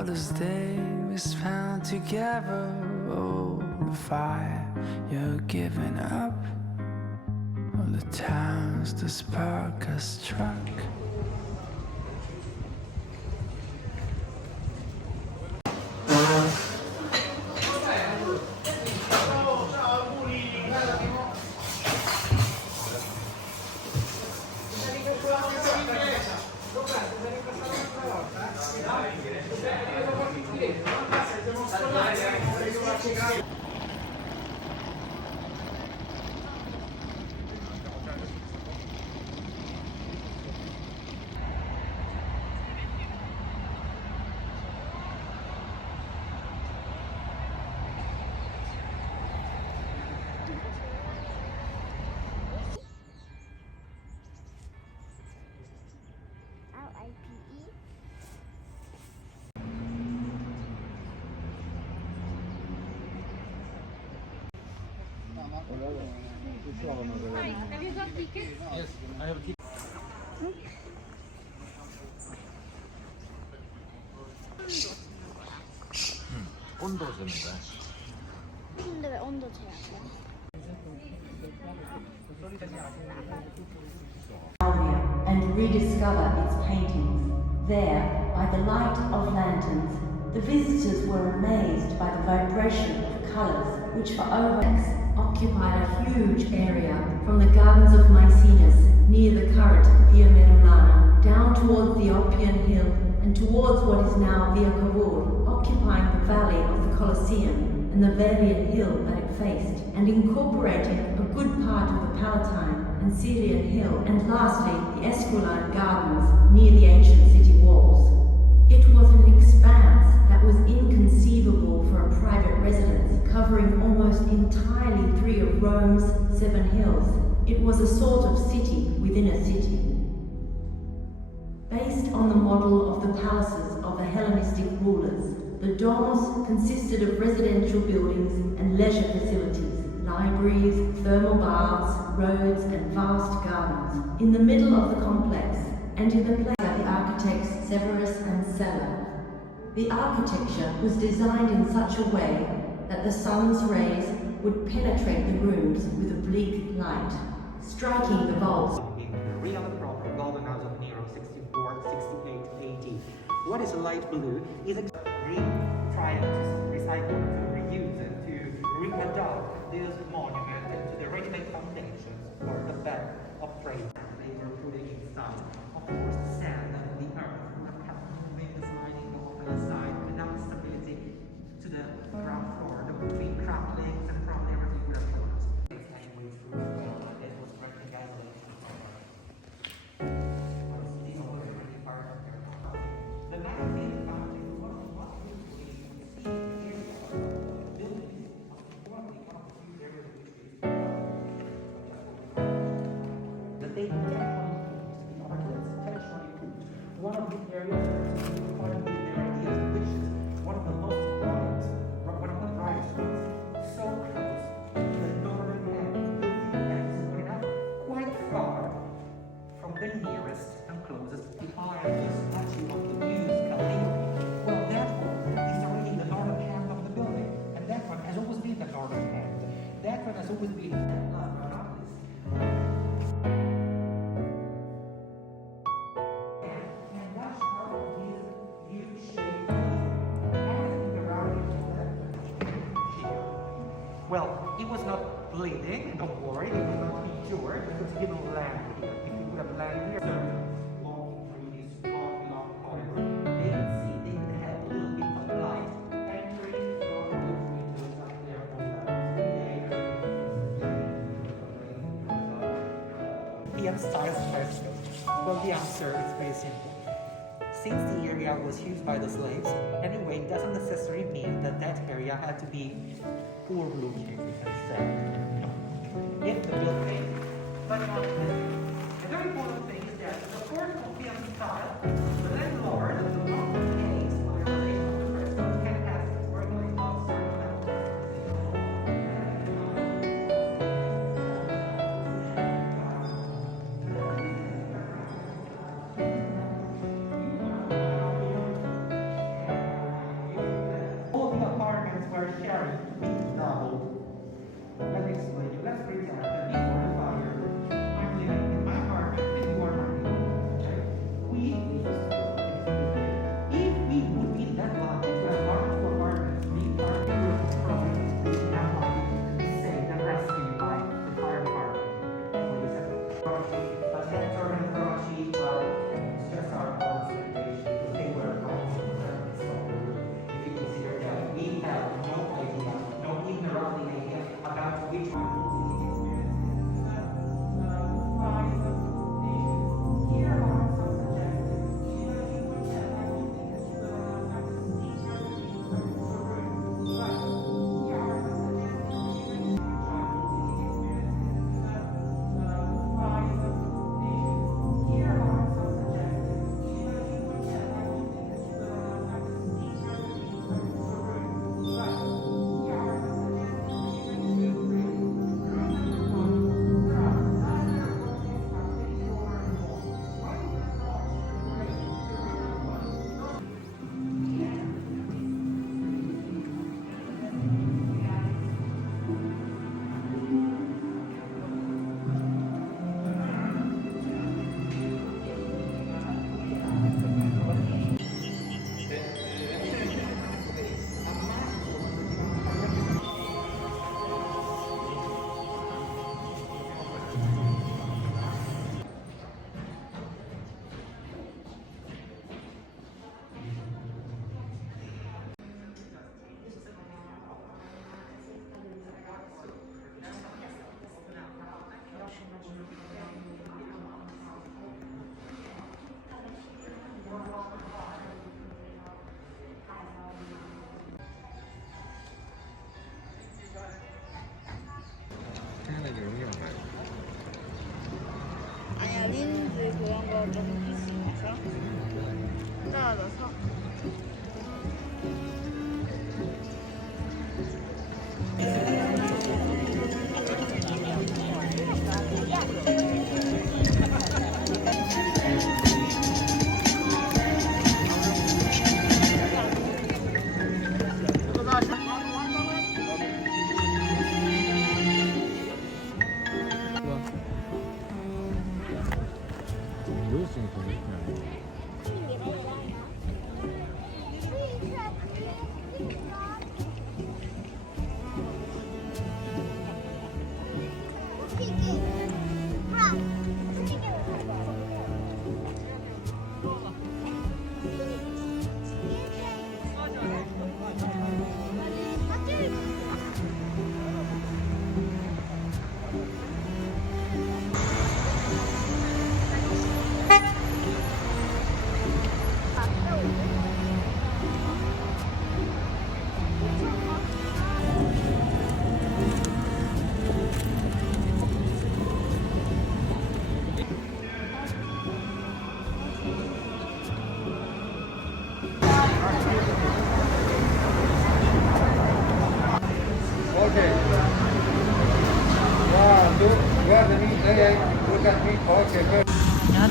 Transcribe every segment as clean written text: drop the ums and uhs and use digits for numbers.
all those days we spent together. Oh, the fire you're giving up, all the times the spark has struck. LIPE. Have you got tickets? Yes, I have a ticket. 온도 재입니다. 근데 왜 온도 제약이야? And rediscover its paintings. There, by the light of lanterns, the visitors were amazed by the vibration of colours which for over occupied a huge area from the gardens of Maecenas near the current Via Merulana down towards the Oppian Hill and towards what is now Via Cavour, occupying the valley of the Colosseum and the Vervian Hill that it faced, and incorporating a good part of the Palatine and Celian Hill, and lastly the Esquiline Gardens near the ancient city walls. It was an expanse that was inconceivable for a private residence, covering almost entirely 3 of Rome's 7 hills. It was a sort of city within a city. Based on the model of the palaces of the Hellenistic rulers, the domus consisted of residential buildings and leisure facilities, libraries, thermal baths, roads, and vast gardens. In the middle of the complex, and in the place of the architects Severus and Sella, the architecture was designed in such a way that the sun's rays would penetrate the rooms with a bleak light, striking the vaults. The real and proper golden house of Nero, 64, 68 AD. What is light blue is trying to recycle, to reuse, and to re-adopt this monument into the ready-made foundations for the bed of frame they were putting inside. Of course, the sand and the earth would have kept moving the sliding off the side without stability to the ground floor. The moving cracklings and probably everything would have collapsed. Anyway, through it was directly isolation. This was really part of their life. The magazine found in what we see here buildings was probably one of the few areas which is that they intentionally used, the architects intentionally used one of the areas that you find with their ideas and wishes, one of the most bright, one of the brightest ones, so close to the northern end, the building ends good enough, quite far from the nearest and closest behind the statue of the Muse Calliope. Well, that one is already the northern hand of the building, and that one has always been the northern hand. That one has always been and that's how this U-shaped and around here. Well, it was not bleeding, don't worry, it was not injured because it didn't land here. If it would have landed here, so walking through this long corridor, they could see, they could have a little bit of light entering from the windows up there on the PM style question. Well, the answer is very simple. Since the area was used by the slaves, anyway, it doesn't necessarily mean that that area had to be poor looking, we can say. If the building, but not the very important thing is that the fourth European style, the landlord, the local case, for the relation of the person, can have organized certain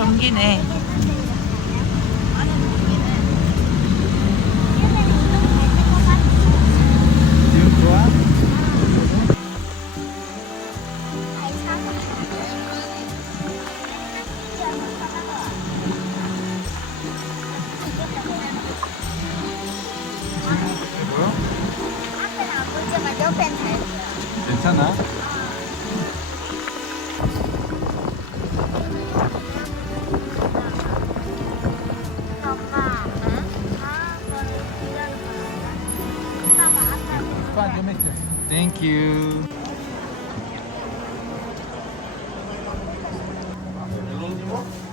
전기네. 지금 좋아? 이거? 괜찮아? Thank you.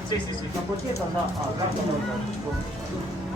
Sì, sì, sì, cappuccino, no, no,